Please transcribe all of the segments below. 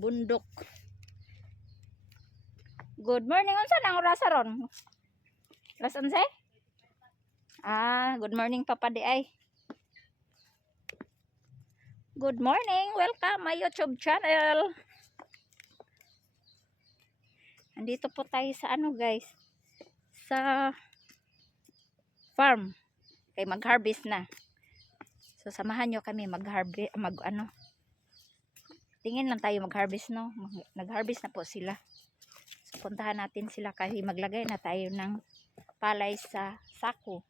bundok. Good morning. Unsa nang oras ron? Alas 11? Good morning Papa di ay. Good morning. Welcome my YouTube channel. Andito po tayo sa ano guys? Sa farm. Kay mag-harvest na. So samahan nyo kami mag-harvest, tingin lang tayo mag-harvest, no? Nag-harvest na po sila. So puntahan natin sila kasi maglagay na tayo ng palay sa sako.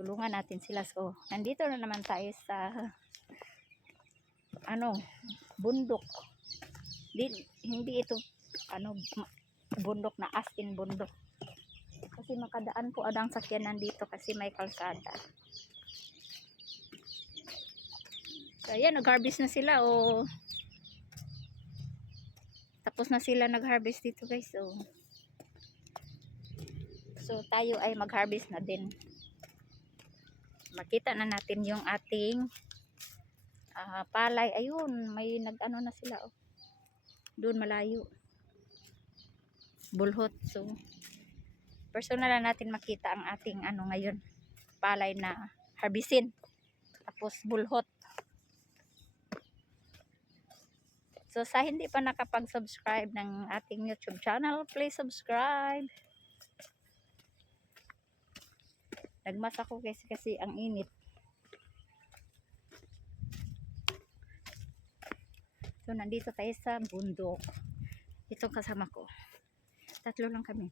Tulungan natin sila. So nandito na naman tayo sa bundok. Hindi ito bundok na as in bundok. Kasi makadaan po adang sakyanan dito kasi may kalsada. So ayan, nag-harvest na sila tapos na sila nag-harvest dito guys. So tayo ay mag-harvest na din. Makita na natin yung ating palay. Ayun, may nag-ano na sila doon malayo. Bulhot. So personal na natin makita ang ating ngayon palay na harvestin. Tapos bulhot. So sa hindi pa nakapag-subscribe ng ating YouTube channel, please subscribe. Nagmas ako kasi ang init. So nandito tayo sa bundok. Itong kasama ko. 3 lang kami.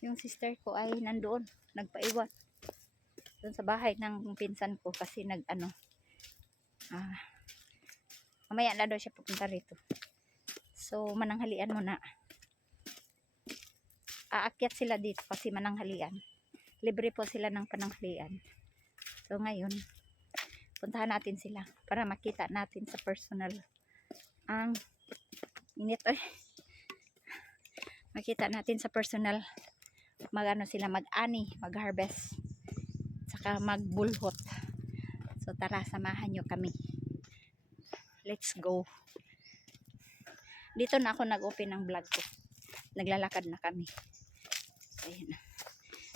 Yung sister ko ay nandoon, nagpaiwan. Doon sa bahay ng pinsan ko kasi mamaya na daw siya pupunta rito. So mananghalian muna. Aakyat sila dito kasi mananghalian. Libre po sila ng pananghalian. So ngayon, puntahan natin sila para makita natin sa personal ang init. Makita natin sa personal sila mag-ani, mag-harvest, saka magbulhot. So tara, samahan nyo kami. Let's go. Dito na ako nag-open ng vlog ko. Naglalakad na kami. Ayan.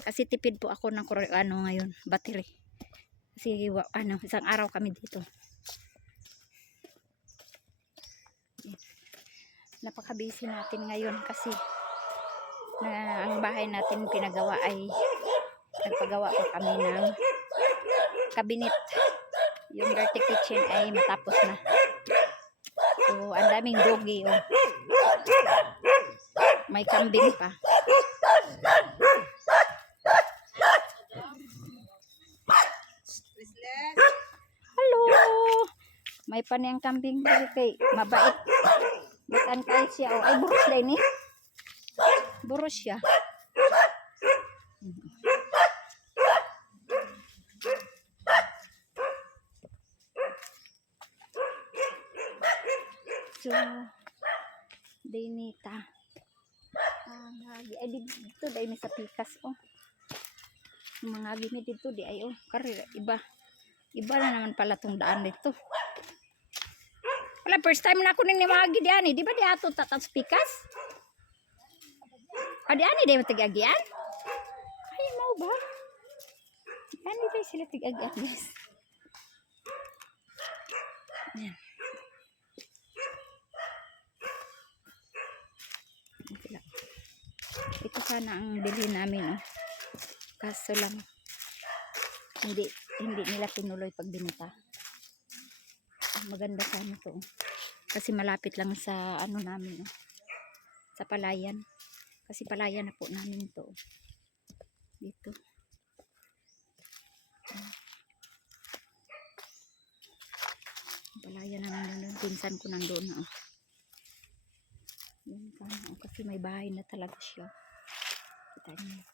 Kasi tipid po ako ng ngayon, battery. Kasi isang araw kami dito. Napaka-busy natin ngayon kasi ang bahay natin pinagawa ay nagpagawa po kami ng cabinet. Yung dirty kitchen ay matapos na. So ang daming doggy may kambing pa. Hello, may paniyang kambing dito kay mabait. Bakan kay siya ay burus din eh. Burus siya. So dinita. Ay dito dai mi sa pikas mga gimi dito di ay karira iba na naman pala tong daan dito. Wala, first time na ako ni magi di ani, di ba di ato tatas pikas? Di ani di matigagian? Ay mau ba? Ani ba sila tigagian guys? Ayan. Ito sana ang bilhin namin kaso lang hindi nila tinuloy pag binita. Maganda sana to kasi malapit lang sa namin sa palayan, kasi palayan na po namin to dito. Palayan na namin, pinsan ko nandoon yan kasi may bahay na talaga siya. Kita niyo.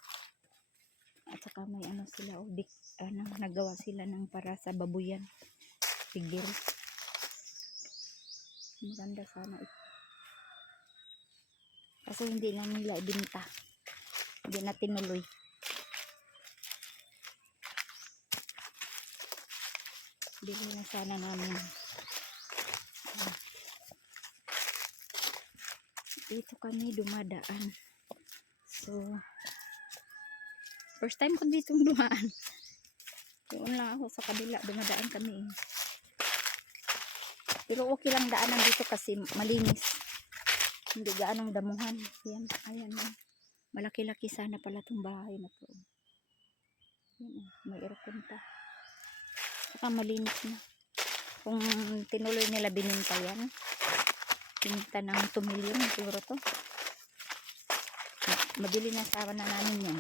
At saka may sila nagawa sila ng para sa babuyan. Tigil. Maganda sana ito. Kasi hindi nga nila ibinta. Hindi na tinuloy. Bili na sana namin. dito kami dumadaan. So, first time ko dito dumaan. Doon lang ako sa kabila, dumadaan kami. Pero okay lang daanan dito kasi malinis. Hindi gaanong damuhan. Yan, ayan. Malaki-laki sana pala itong bahay na to. Yan, may aircon pa. Saka malinis na. Kung tinuloy nila bininta yan, bininta ng 2 million siguro to. Mabili na sa na namin yan.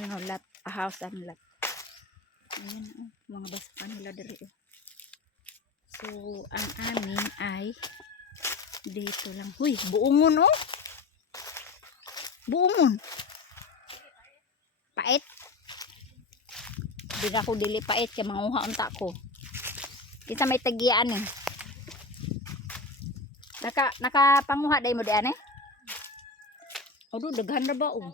Ano, lot, a house and lot. Ayan, mga basa nila dito. So, ang amin ay dito lang. Huy, buongon oh. Buongon. Pait. Di na ako dili pait kaya manguha unta ko. Kita may tagian eh. Nakapanguha day mo diyan eh. Odo daghan ra ba oh.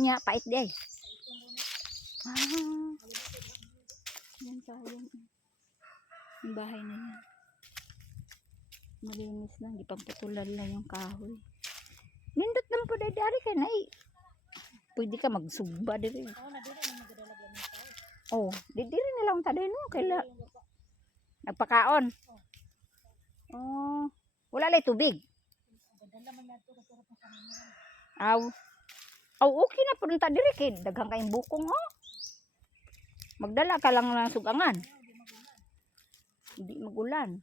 Nya pait di ay. Yan sayang. Yung bahay na yan. Malinis na. Hindi pang putulan lang yung kahoy. Nindot naman po dari ka na eh. Pwede ka magsugba diri. Oh, diri na lang taday no. Kaila. Nagpakaon. Oh. Wala lay tubig. Aw. Aw, okay na po ta diri kay daghang kayong bukong ho. Magdala ka lang ng sugangan. Hindi magulan.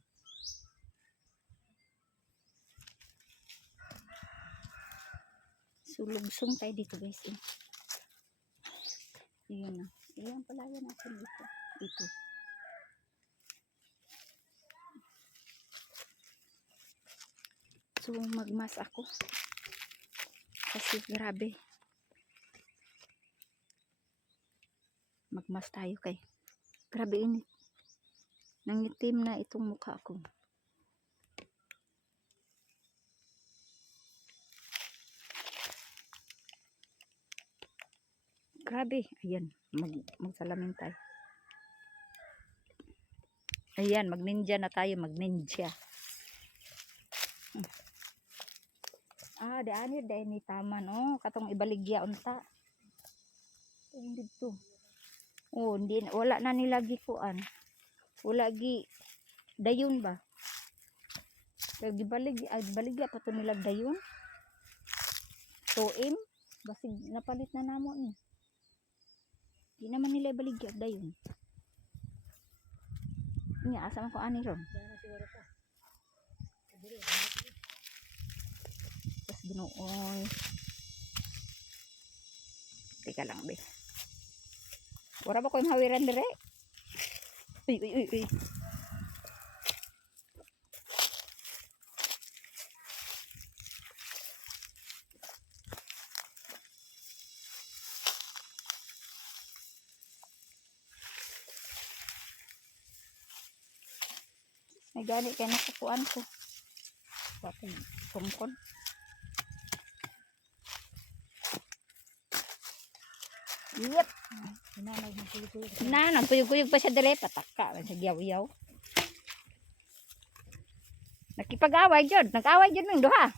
Sulugsong tayo dito guys. Iyan na. Iyan pala yan natin dito. Dito. So magmas ako. Kasi grabe. Magmas tayo kay. Grabe init. Nangitim na itong mukha ko. Grabe. Ayan. Magsalamin tayo. Ayan. Mag-ninja na tayo. Mag-ninja. Daan ni taman. Oh, katong ibaligya unta. Hindi to. Oh, hindi. Wala na nilagi kuan. Wala gi dayon ba? Kaya gibaligya pa to nilag dayon. Tuim. Basig napalit na namo ni. Di naman nila ibaligya dayon. Nya asa man ko ani ron. Tas Ginooy. Teka lang be. Wala ba ko yung hawiran dire? Uy. May gani kaya nakakuan ko. Bakit tungkon? Yep. Nagpuyog-puyog pa siya dire. Pataka. Sa giyaw-yaw. Nakipag-away dyan. Nag-away dyan ng duha.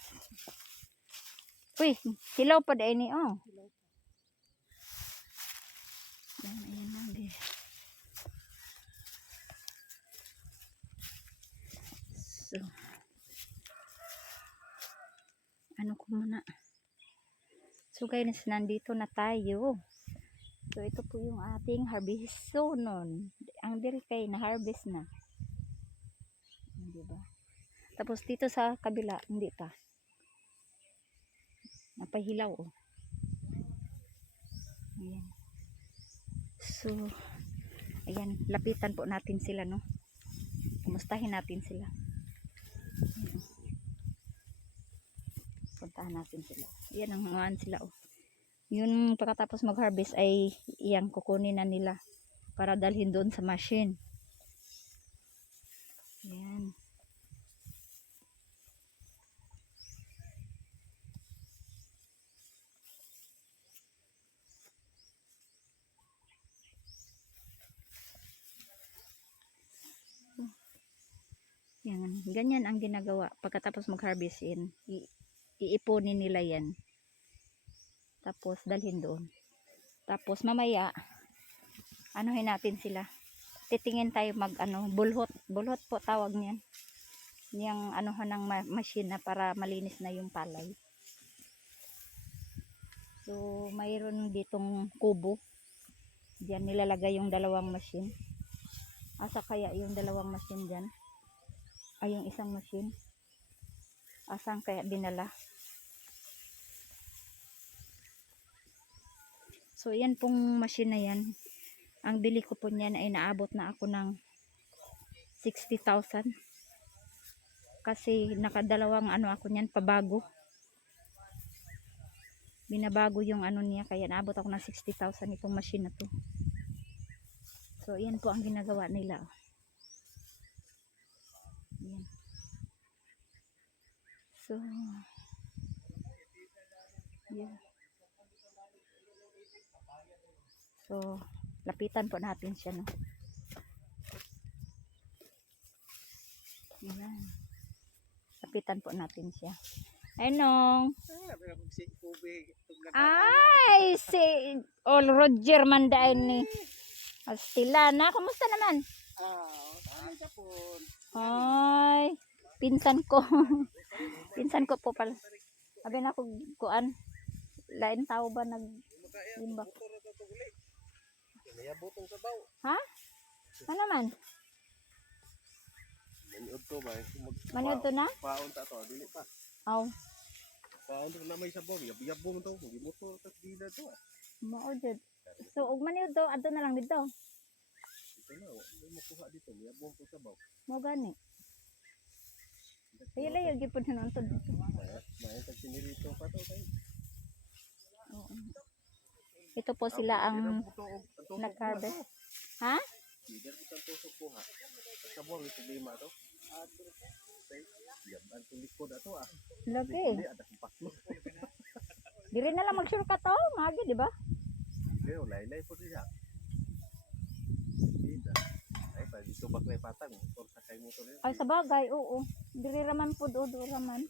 Uy, hilaw pa dahil ni oh. Ayan na. So, ano ko muna. So guys, nandito na tayo. So ito po yung ating harvest nun. Ang diri kay na harvest na. Diba? Tapos dito sa kabila, hindi pa. Napahilaw oh. Ayan. So, ayan, lapitan po natin sila no. Kumustahin natin sila. Ayan. Puntahan natin sila. Ayan ang hangaan sila oh. Yun pagkatapos mag-harvest ay iyang kukunin na nila para dalhin doon sa machine. Ayan. Yan. Yan. Ganyan ang ginagawa. Pagkatapos mag-harvest in, iipunin nila yan. Tapos dalhin doon. Tapos mamaya, anuhin natin sila. Titingin tayo bulhot. Bulhot po tawag niyan. Yung anuhan ng machine na para malinis na yung palay. So, mayroon ditong kubo. Diyan nilalagay yung dalawang machine. Asa kaya yung dalawang machine dyan? Ay, yung isang machine. Asang kaya dinala? So, yan pong machine na yan. Ang bili ko po niyan ay naabot na ako ng 60,000. Kasi nakadalawang ako niyan pabago. Binabago yung niya, kaya naabot ako ng 60,000 itong machine na to. So, yan po ang ginagawa nila. Yan. So, yeah. So, lapitan po natin siya, no. Yan. Lapitan po natin siya. Ay, nong. Ay, si All Roger Mandain ni Astilana. Kumusta naman? Ay, pinsan ko. Pinsan ko po pala. Sabi na ako, kuan. Lain tao ba nag-limbak? Ha? Ano naman? Maniod to na? Paon ta to, dili pa. Aw. Paon to na may sabon, yabong to, di motor ta dila to. Mao jud. So ug maniod to, adto na lang dito. Ito na, may makuha dito, yabong to sabaw. Mo gani. Kaya layo gyud pud nanon to dito. May tag sinirito pa to kay. Oo. Ito po sila ang nag-harvest. Ha? Leader ko sa tusok ko ha. Sabong ito lima to. Yan ang likod ato ah. Lagi. Hindi ada paklo. Diri na lang mag-shortcut to, magi di ba? Leo laylay po siya. Dito. Ay pa dito baklay patang motor sa kay motor niya. Ay sa bagay, oo. Diri raman pud o do raman.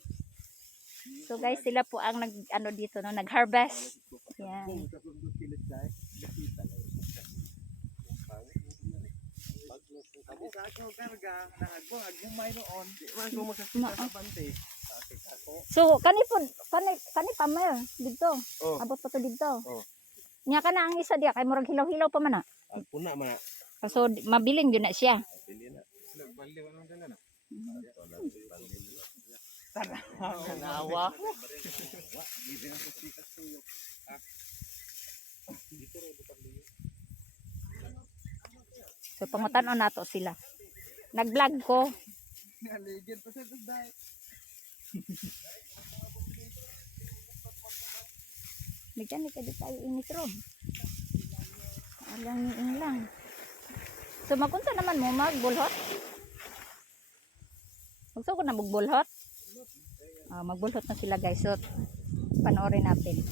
So guys, sila po ang dito no, nag-harvest. Yan. Ako sa karga nagbo agumay noon. Di man ko sa bante. So kani pa mer dito. Oh. Abot pa to dito. Oh. Nya kana ang isa diya kay murag hilaw-hilaw pa man na. Puna man. So mabilin gyud na siya. Pili na. Balde wala man na. Nawa. So pangutan-on nato sila. Nag-vlog ko. Legend pa sa dai. Bigyan ka dito tayo init ron. Alang lang. So magunsa naman mo magbulhot? Gusto ko na magbulhot. Magbulhot na sila guys. So panoorin natin.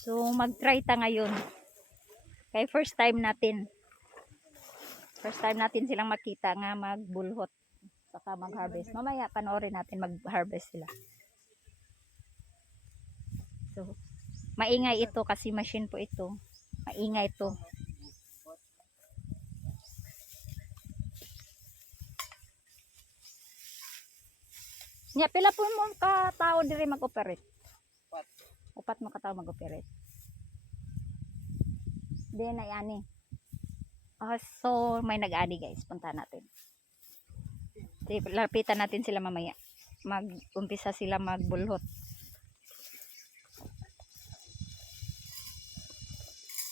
So mag-try ta ngayon. Kay first time natin. First time natin silang makita nga magbulhot saka mag-harvest. Mamaya panoorin natin mag-harvest sila. So maingay ito kasi machine po ito. Maingay ito. Nya pila po mo ka tao diri mag-operate? Upat mo ka tao mag-operate. Di na yani. So may nag-ani guys, punta natin. Lapitan natin sila mamaya. Mag-umpisa sila magbulhot.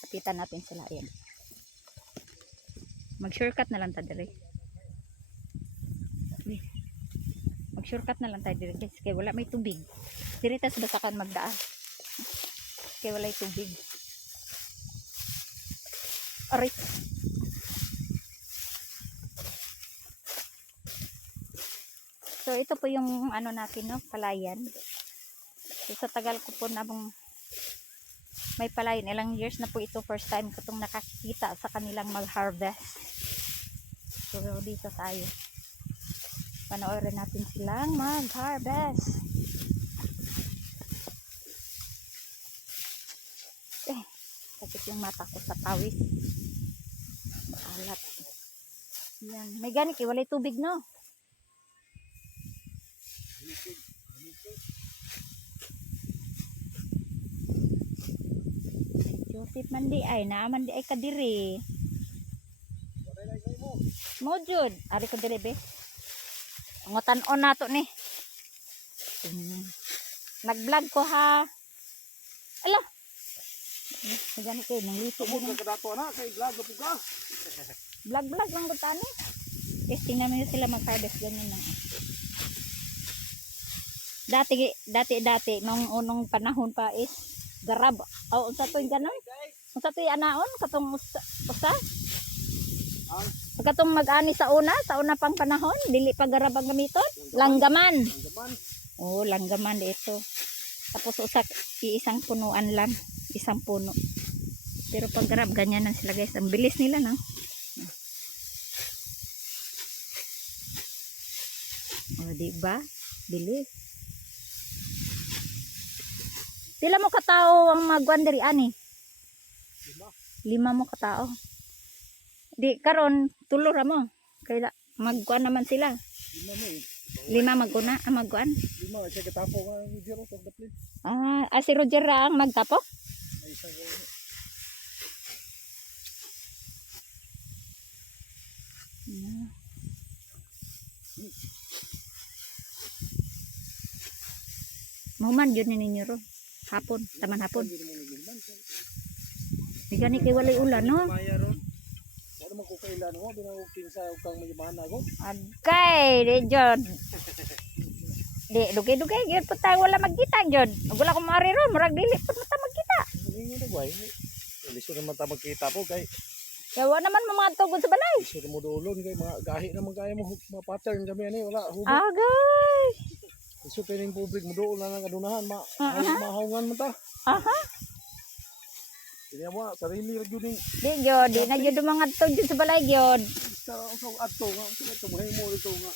Lapitan natin sila. Ayan. Mag-shortcut na lang tayo dire. Mag-shortcut na lang tayo dire guys. Kaya wala may tubig. Diritas basakan magdaan. Kaya wala yung tubig. Aray. So So ito po yung ano natin, no, palayan. So, sa tagal ko po namang may palayan, ilang years na po ito, first time ko itong nakakita sa kanilang mag-harvest. So dito tayo. Panoorin natin silang mag-harvest. Sakit yung mata ko sa pawis. Maalat. Yan. May ganik, walay tubig, no? Joseph man di ay, naaman di ay kadiri. Mojud. Ari ko diri, be. Ang tanon nato ni. Nag-vlog ko, ha. Alo. May ganik kayo, nang lipo. Tumog ka dato na, kay vlog po ka. Vlog lang ko tani. Testing namin sila mag-harvest ganyan lang. Dati nung unong panahon pa is garab. O unsa to ganon? Unsa to anaon katong usa? Katong mag-ani sa una pang panahon, dili pa garab ang gamiton. Langgaman. Oh, langgaman dito. Tapos usa isang punuan lang, isang puno. Pero pag garab ganyan lang sila, guys. Ang bilis nila, no? O, diba? Bilis. Pila mo katao ang magwan diri ani? 5 mo katao. Di karon tulo ra mo. Kaya magwan naman sila. 5 maguna, magwan. 5 siya katapo ka ni Jero sa daplin. Si Roger ra ang magtapok. Ay isa ko. Mahuman yun ninyo ro. Hapon, taman hapon. Di gani kay walay ulan, no? Maya ron. Wala man ko kailan mo, binawag kinsa ug kang mayamana ko. Agay, di jod. Di dugay-dugay gyud pud tayo wala magkita jod. Ug wala ko maari ron, murag dili pud mata magkita. Hindi na gway. Liso naman ta magkita po kay Kaya wala naman mga tugod sa balay. liso mo dulon kay mga gahi naman kaya mo mga pattern kami ani wala hubo. Agay. Liso pining public mo doon na nang adunahan mahawngan mo ta. Aha. Kanya mo sarili ra gyud ning Di jod, di na jod mga tugod sa balay jod. sa adto nga ito mo ito nga.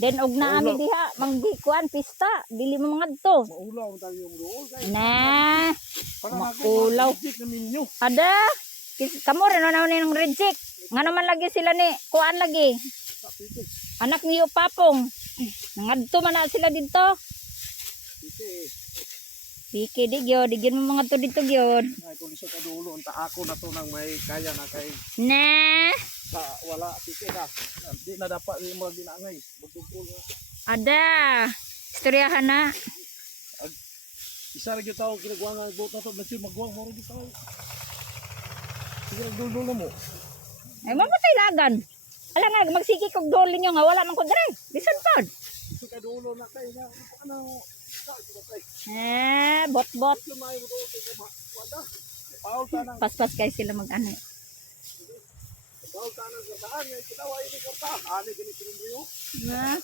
Den og naami diha manggikuan pista, dili mo mga adto. Maulaw man tayo mo doon kay. Na, Maulaw. Na minyo. ada. Kamu rin na ng reject. Nga naman lagi sila ni kuan lagi. Anak niyo papong. Nangadto man na sila dito. Biki di gyud, digyan mo mga to dito gyud. Ay kung iso ka dulo unta ako na to nang may kaya na kay Na, sa wala pike na. Di na dapat mo ginangay. Budugol nga. ada. Istoryahan na. Isa ra gyud tawo ginagawa nga boat na to basi magwang mo ra gyud tawo. Sige dulo na mo. Ay mamatay lagan. Ala nga magsiki kog dol ninyo nga wala man ko dire. Bisan pod. Iso ka dulo na kay na ano Bot-bot. lumay mo doon kay wala. Paul tanang Paspas kay sila mag-ano. Paul tanang sa saan nga kitawa ini korta. Ani gini pinriyo. Na.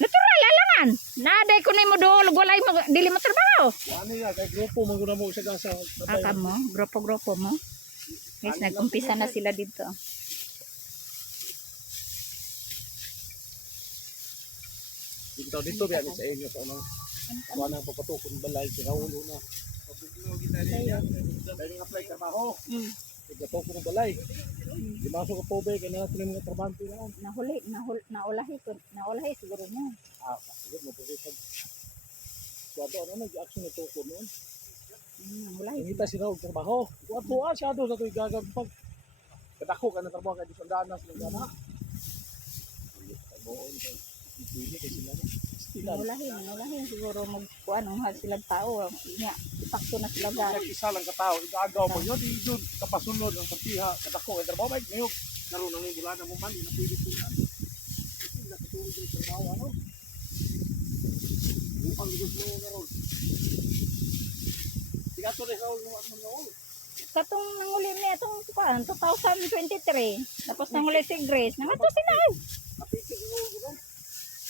Natural alangan. Naday ko na mo dool walay dili mo trabaho. Ani ya kay grupo maguna mo sa gasa. Mo, grupo-grupo mo. Guys, nag-umpisa na sila dito. Dito biya sa inyo sa unang wala nang papatukon balay sa ulo na. Pabugno kita niya. Dahil nga apply trabaho. Pagkatukon ng balay. Di masok ka po ba kaya na natin mga trabante na. Naulahi siguro mo. Siguro mo po kayo. Suwato ano nag-action na tukon noon. Naulahi. Ngita sila og trabaho. Kuwato siya do sa to'y gagagpag. Kadako ka na trabaho kay di sandanas ng gana. Tagoon kay pili kay sila. Naulahi siguro magkuan ang hal silang tao. Nya, ipakto na sila ga. Isa lang katao, igagaw mo yun, di doon kapasunod ang partiha, kadako, ay trabaho, may ngayog, naroon ang bulana mo man, di na pwede po yan. Hindi na katulog yung trabaho, ano? Upang gusto mo naroon. Tiga to rin naroon mo naroon. Katong nanguli niya itong kuan 2023. Tapos nanguli si Grace. Nangato sila ay. Napitig naroon mo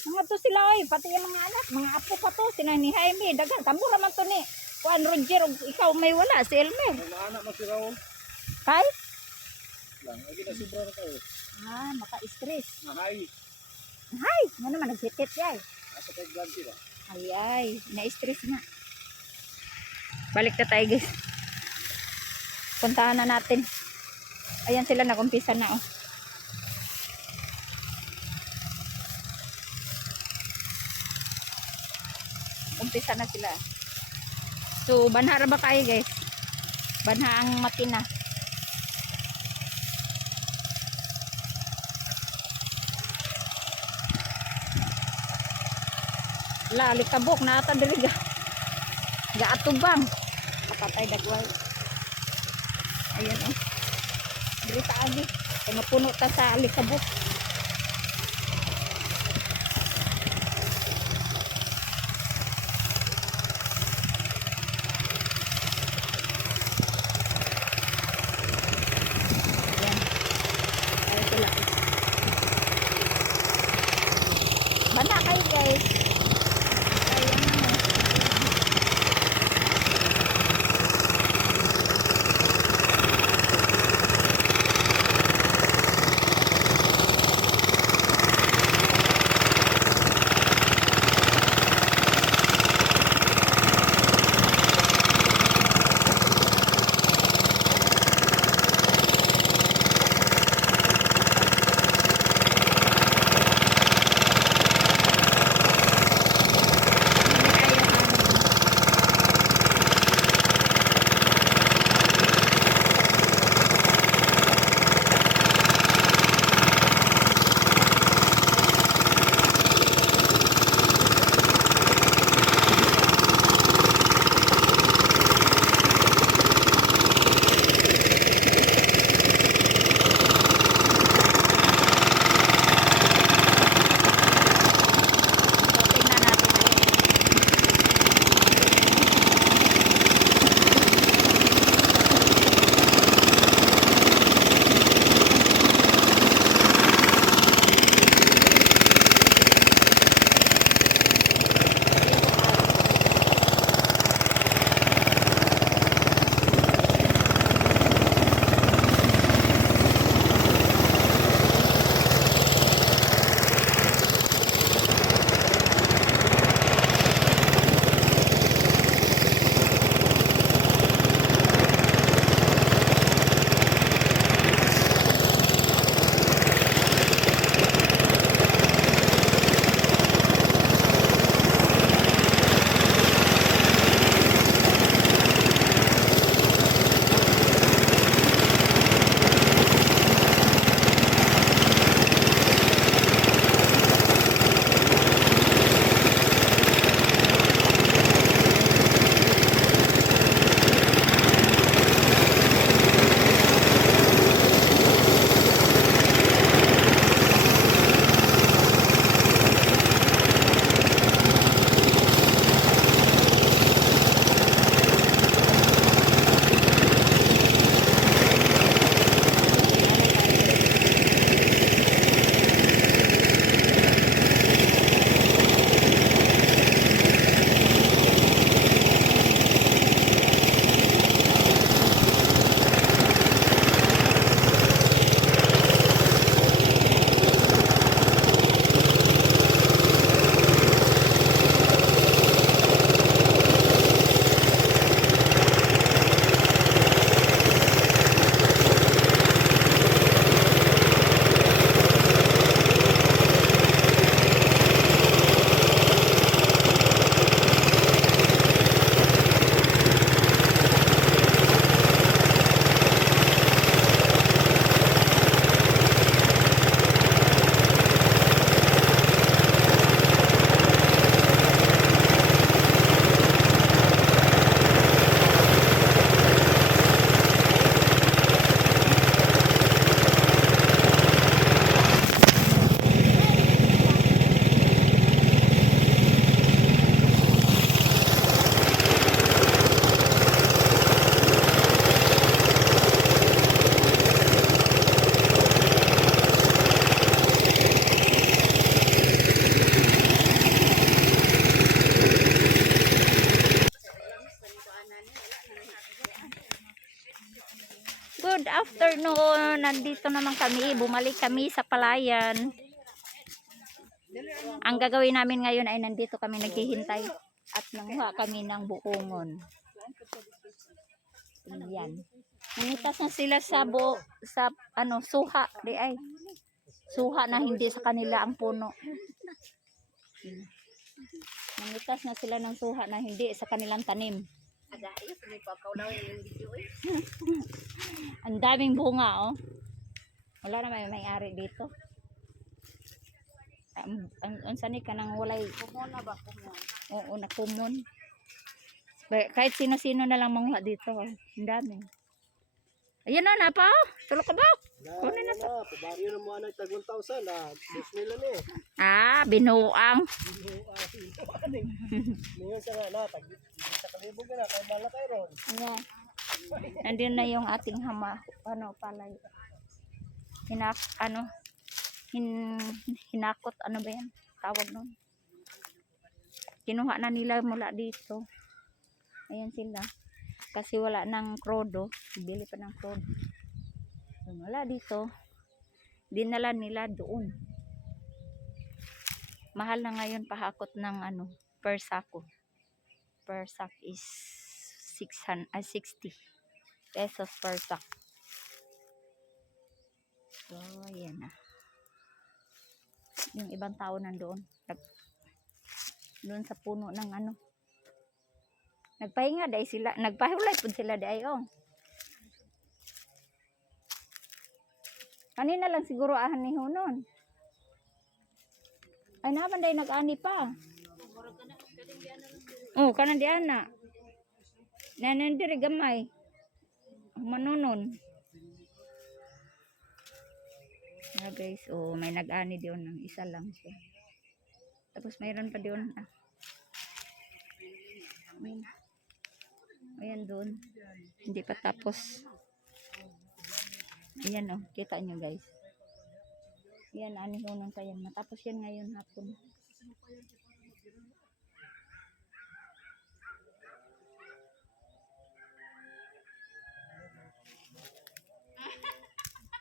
Mga to sila oy, pati yung mga anak, mga apo pa to, sila ni Jaime, dagan, tamo naman to ni. Kuan Roger, ug ikaw may wala, si Elmer. May naanak man si Raul. Kay? Lang, lagi na sobra na kayo. Ah, maka-stress. Nahay. Ay, nga naman, nagsitit yay. Asa kay Glancy ba? Ay, na-stress na. Balik na tayo guys. Puntahan na natin. Ayan sila, nag-umpisa na oh. Umpisa na sila. So, banha ra ba kayo guys? Banha ang makina. Lali kabok na ata diri ga. Gaatubang. Kapatay dagway. Ayan oh. Diri ta agi. Kay mapuno ta sa alikabok. Ayan. Ay sila. Bana kayo guys. Ayan na. afternoon. Nandito naman kami. Bumalik kami sa palayan. Ang gagawin namin ngayon ay nandito kami naghihintay at nanguha kami ng bukongon. Yan. Nangitas na sila sa suha. Di ay. Suha na hindi sa kanila ang puno. Nangitas na sila ng suha na hindi sa kanilang tanim. Ang daming bunga, oh. Wala na may-ari dito. Ang sani ka nang walay. Kumon na ba? Kumon. Oo, na kumon. Kahit sino-sino na lang manguha dito. Oh. Ang dami. Ayan na pa. Tulog ka ba? Kunin na to. Pabaryo na mo anay tag 1,000 na. 6 nila ni. Binuang. Ngayon sa na tag sa kalibog na kay malakay ron. Ayan. Nandiyan na yung ating palay. Hinakot, ano ba yan? Tawag nun. Kinuha na nila mula dito. Ayan sila. Kasi wala ng krodo. Bili pa ng krodo. So, wala dito. Dinala nila doon. Mahal na ngayon pahakot ng per sako. Per sack is 60 pesos per sack. So, ayan na. Yung ibang tao nandoon. Doon sa puno ng Nagpahinga dahil sila. Nagpahulay po sila dahil, oh. Kanina lang siguro ni Hunon. Ay naman dahil nag-ani pa. Oh, kanan di ana. Nanandiri gamay. Manunon. Guys, oh, may nag-ani diyon ng isa lang siya. Tapos mayroon pa diyon. Ayan doon. Hindi pa tapos. Ayan, oh, kita nyo guys. Ayan, anihunan pa yan. Matapos yan ngayon hapon.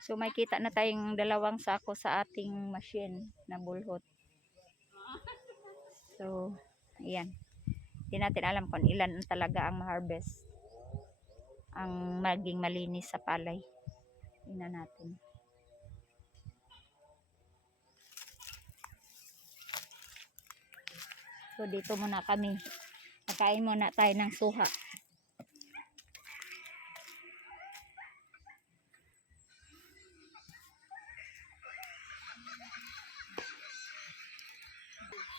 So may kita na tayong 2 sako sa ating machine na bulhot. So, ayan. Hindi natin alam kung ilan talaga ang ma-harvest. Ang maging malinis sa palay. Tingnan natin. So, dito muna kami. Nakain muna tayo ng suha.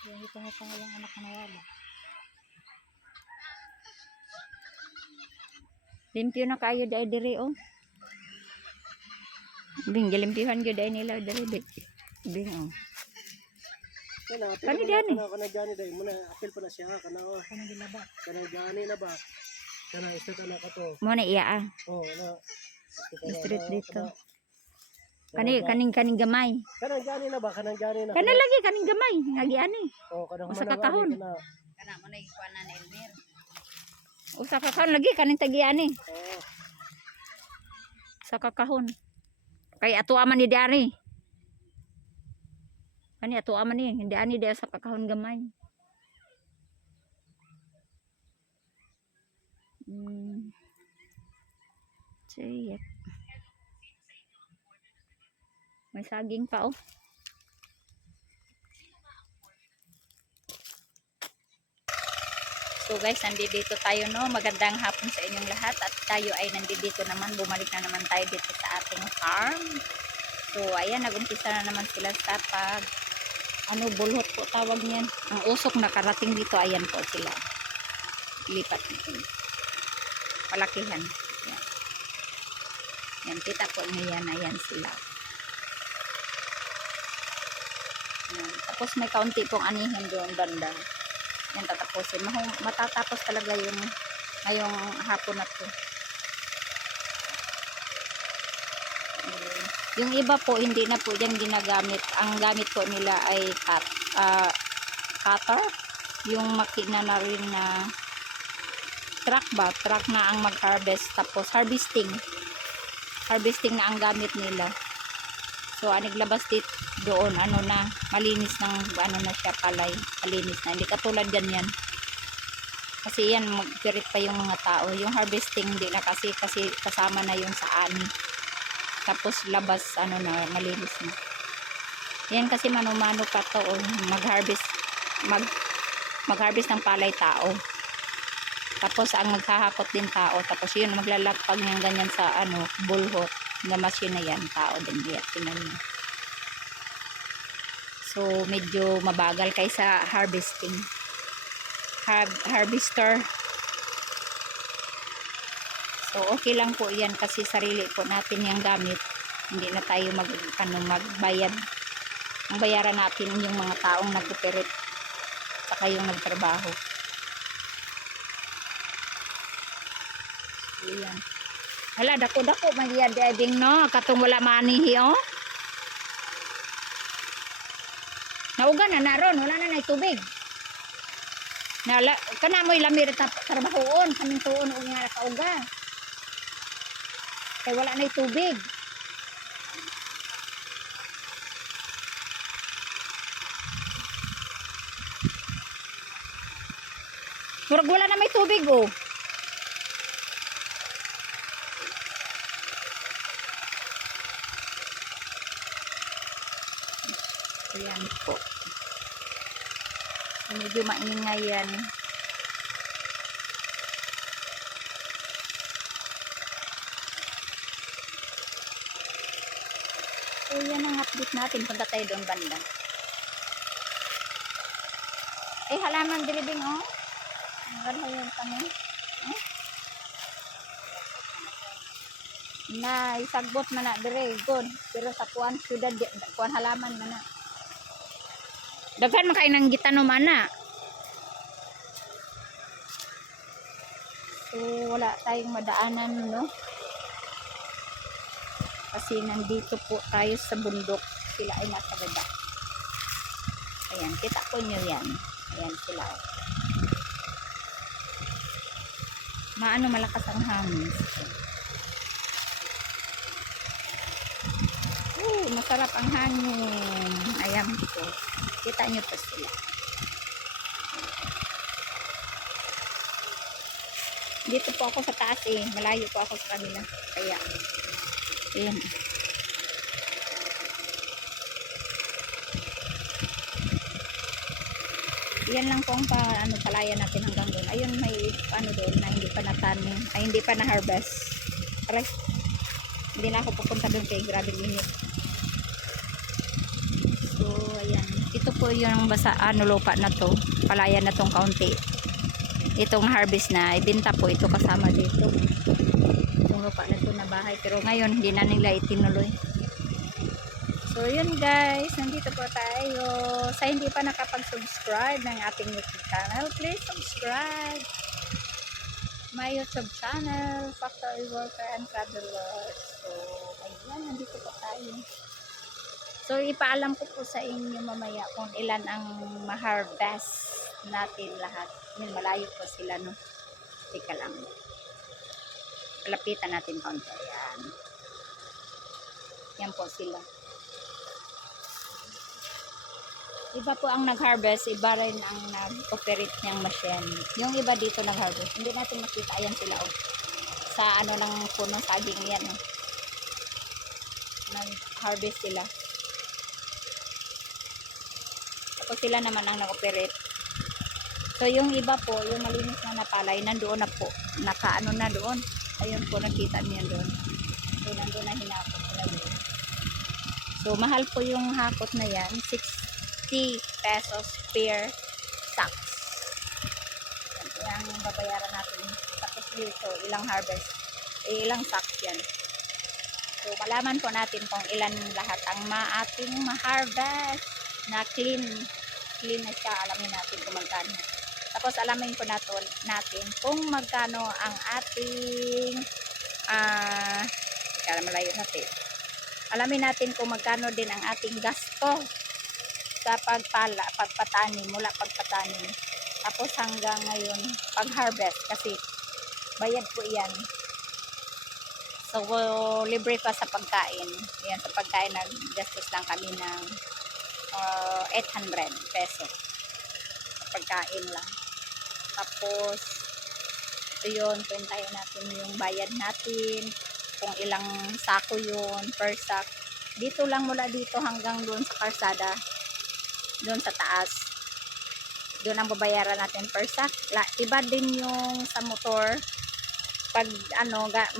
Ito na yung anak na nawala. Limpyo na kayo dahil diri, oh. Bing, galimpyuhan nyo dahil nila diri. Bing, oh. Kani diyan eh. Kana gani dahil muna apil pa na siya. Kana ginaba. Kana gani na ba? Kana isa ka na kato. Muna iya, ah. Oo, na. Street dito. Kaning gamay. Kanang gani na ba? Kanang gani na. Kana lagi kaning gamay. Lagi ani. Oh, kanang usa ka kahon. Kana mo na ikuan na Elmer. Usa ka kahon lagi kaning tagi ani. Oo. Sa kakahon. Kay ato aman ni diari. Kani ato aman ni, hindi ani dia sa kakahon gamay. Sige. May saging pa, oh. So guys, nandito tayo, no. Magandang hapon sa inyong lahat at tayo ay nandito naman, bumalik na naman tayo dito sa ating farm. So ayan, nagumpisa na naman sila sa bulhot po tawag niyan. Ang usok nakarating dito, ayan po sila. Lipat nito. Palakihan. Yan. Yan, kita po niyo yan, ayan sila. Yan. Tapos may kaunti pong anihin doon banda. Yan tatapusin. Matatapos talaga yung ngayong hapon na to. Yung iba po hindi na po yan ginagamit. Ang gamit po nila ay cutter. Yung makina na rin na truck ba? Truck na ang mag-harvest. Tapos harvesting. harvesting na ang gamit nila. So naglabas dit doon ano na malinis ng ano na siya palay, malinis na, hindi katulad ganyan kasi yan magpirit pa yung mga tao. Yung harvesting hindi na kasi kasama na yung sa ani, tapos labas ano na malinis na yan kasi mano-mano pa to mag-harvest ng palay tao, tapos ang maghahakot din tao, tapos yun maglalagpag ng ganyan sa ano bulhot na machine na yan, tao din yan. Tingnan niyo. So medyo mabagal kaysa harvesting. Harvester. So okay lang po yan kasi sarili po natin yung gamit, hindi na tayo magbayad. Ang bayaran natin yung mga taong nagpipirit saka yung nagtrabaho. So yan. Hala, dako-dako magiya driving no, katong wala manihi oh. Nauga na naron, wala na nay tubig. Nala, kana mo ilamir ta trabahoon, kaming tuon og nga kauga. Kay wala nay tubig. Murag wala na may tubig oh. Ayan po. So, medyo maingay yan. So yan ang update natin. Punta tayo doon banda. Halaman dilibing oh. Ang ganda yung kami. Na isagbot man na dire good, pero sa kuan syudad kuan halaman man na daghan man kay nang gitanom ana. So wala tayong madaanan no, kasi nandito po tayo sa bundok, sila ay nasa baba. Ayan, kita ko nyo yan, ayan sila maano malakas ang hangin. Masarap ang hangin. Ayan po. Kita nyo po sila. Dito po ako sa taas eh. Malayo po ako sa kanila. Kaya, ayan. Yan lang po ang palaya natin hanggang doon. Ayun may ano doon na hindi pa natanim. Ay hindi pa na-harvest. Aray. Hindi na ako pupunta doon kay grabe init. So ayan, ito po yung basa lupa na to, palaya na tong kaunti. Itong harvest na ibenta po ito kasama dito. Itong lupa na to na bahay, pero ngayon hindi na nila itinuloy. So yun guys, nandito po tayo. Sa hindi pa nakapag-subscribe ng ating YouTube channel, please subscribe my YouTube channel, Factory Worker and Traveler. So ayan, nandito po tayo. So, ipaalam ko po sa inyo mamaya kung ilan ang ma-harvest natin lahat. Yung malayo po sila, no? Tika lang. Lapitan natin konti. Ayan. Yan po sila. Iba po ang nag-harvest, iba rin ang nag-operate niyang machine. Yung iba dito nag-harvest. Hindi natin makita. Ayan sila, oh. Sa ano lang puno, saging yan, oh. Nag-harvest sila. Tapos sila naman ang nag-operate. So yung iba po, yung malinis na napalay, nandoon na po. Nakaano na doon. Ayun po, nakita niyo doon. So nandoon na hinakot nila doon. So mahal po yung hakot na yan. 60 pesos per sacks. Yan ang babayaran natin. Tapos dito, ilang harvest. Ilang sacks yan. So malaman po natin kung ilan lahat ang ating ma-harvest na clean na siya. Alamin natin kung magkano. Tapos alamin po natin kung magkano ang ating kaya malayo natin. Alamin natin kung magkano din ang ating gasto sa pagpatanim, mula pagpatanim. Tapos hanggang ngayon pag-harvest, kasi bayad po yan So, libre pa sa pagkain. Yan, sa pagkain, nag-gastos lang kami ng 800 peso. Sa pagkain lang. Tapos, ito yun, puntahin natin yung bayad natin. Kung ilang sako yun, per sack. Dito lang mula dito hanggang doon sa kalsada. Doon sa taas. Doon ang babayaran natin per sack. Iba din yung sa motor. Pag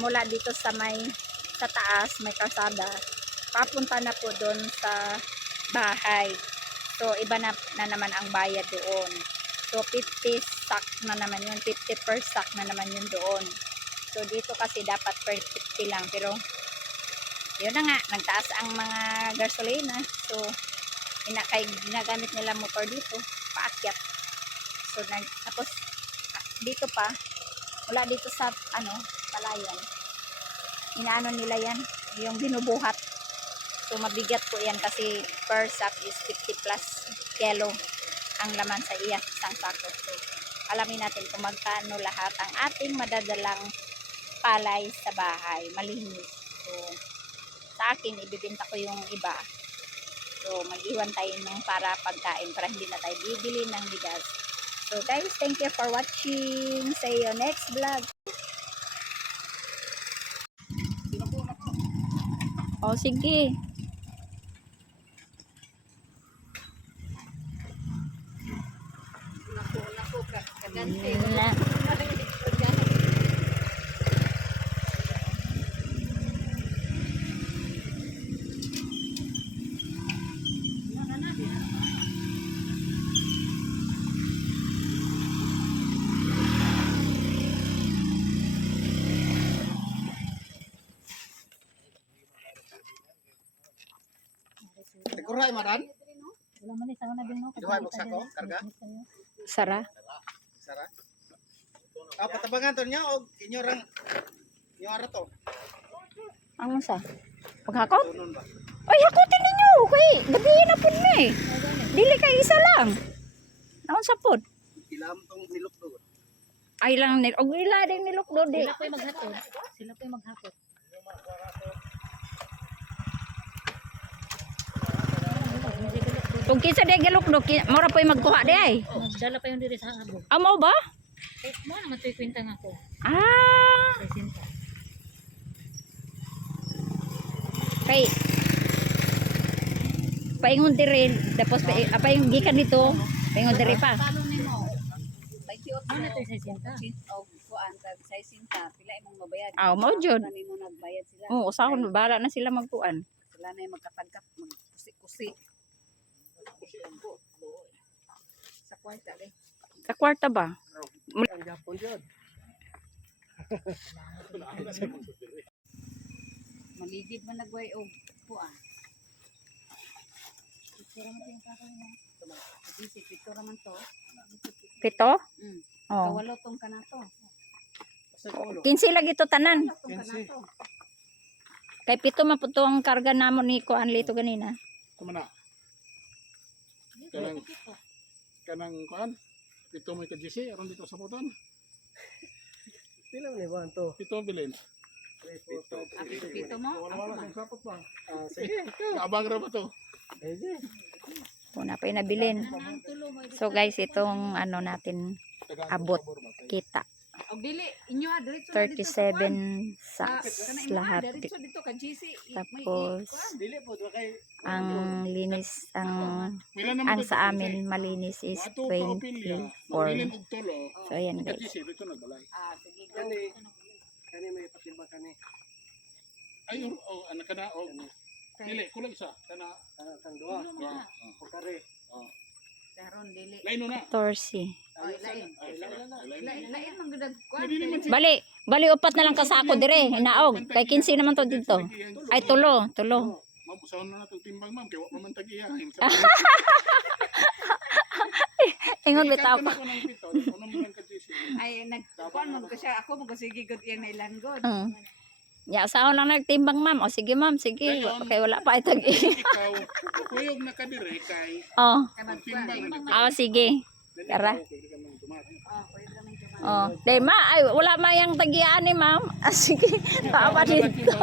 mula dito sa taas, may kalsada, papunta na po doon sa bahay. So, iba na naman ang bayad doon. So, 50 sack na naman yun. 50 per sack na naman yun doon. So, dito kasi dapat per 50 lang. Pero, yun na nga, nagtaas ang mga gasolina. So, ginagamit nila motor dito, paakyat. So, tapos, dito pa, wala dito sa palayan, inaano nila yan, yung binubuhat. So mabigat po yan kasi per sack is 50 plus kilo ang laman sa isang sako. So alamin natin kung magkano lahat ang ating madadalang palay sa bahay, malinis. So sa akin ibibenta ko yung iba. So mag-iwan tayo ng para pagkain para hindi na tayo bibili ng bigas. So guys, thank you for watching. See you next vlog. Oh, sige. Tekuray madan. Wala man isa na din no. Iduhay mo sako, karga. Sara. Sara. Patabangan to niya og inyo rang ara to. Ang sa? Paghakot? Tunon ba? Ay, hakutin ninyo. Kay, gabi na po na eh. Dili kay isa lang. Naon sa pod? Ilam tong nilukdo. Ay lang ni, og ila din nilukdo di. Sila po'y maghapon. Sila po'y maghapon. Kung kinsa di galukdo, mura po'y magkuha di ay. Magdala pa yung diri sa abog. Amo ba? Eh, mo naman to'y kwenta nga ko. Ah, Sa sinta. kay paingon diri tapos paing gikan dito, paingon diri pa. Paano nimo? Bayot Ano na to'y sa sinta? og kuan tag sa sinta pila imong mabayad. Aw, mao jud. Nimo nagbayad sila. Oo, usahon bahala na sila magkuan. Sila na yung magkapagkap magkusi-kusi. Sa kwarta eh. Sa kwarta ba? Ang Japon jud. Maligid man nagway og kuan. Picture man yung kakay mo. Kasi picture man to. Pito? Oh. Kawalo tong kanato. Sa ulo. 15 lagi to tanan. Tong kanato. Kay pito maputo ang karga namon ni kuan lito ganina. Kumana. Kanang kuan. Dito mo ka-GC aron dito sa puton. Pila man iban to? Pito bilin. Pito mo? Wala kang sapot pa. Sige. Abang ra ba to? Una pa nabilin. So guys, itong natin abot kita. Og dili inyo diretso 37 sacks lahat. Diretso dito ka GC. Tapos Dili po kay ang linis ang pila naman sa amin malinis is 24. Bilin og tulo. So ayan guys. GC dito nagbalay. Ah, sige go. Kani may patimbang kani. Ay anak kana og dili kulang isa kana kang duha. O kare. Karon dili. Lain na. 14. Ay lain. Lain man gud kuan. Bali upat na lang kasako dire, hinaog. Kay 15 naman to dito. Ay tulo. Mabusahon na natong timbang ma'am kay wa man tag-iya. Ingon bitaw ko. Ay nagkuan mo ko siya ako mo ko sige gud iyang nailanggod. Ya, saan lang nagtimbang ma'am. O sige ma'am, sige. Okay, wala pa itag Ikaw kuyog na ka dire kay Oh. Kay magkuan. Ah, sige. Tara. Oh, pwede ra man Oh, de ma, ay wala mayang tagian ni ma'am. Ah, sige, tama dito.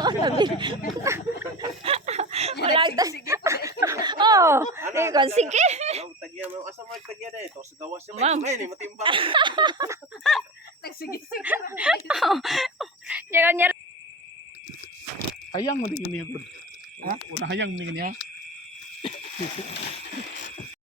Wala ta. Oh, sige. Alam, tagya mo. Asa mo tagya na ito? Sa gawas siya Ma'am. may ni matimba. Nagsige-sige. Jangan nyari. Hayang mo din niya. Ha? Una hayang mo din niya.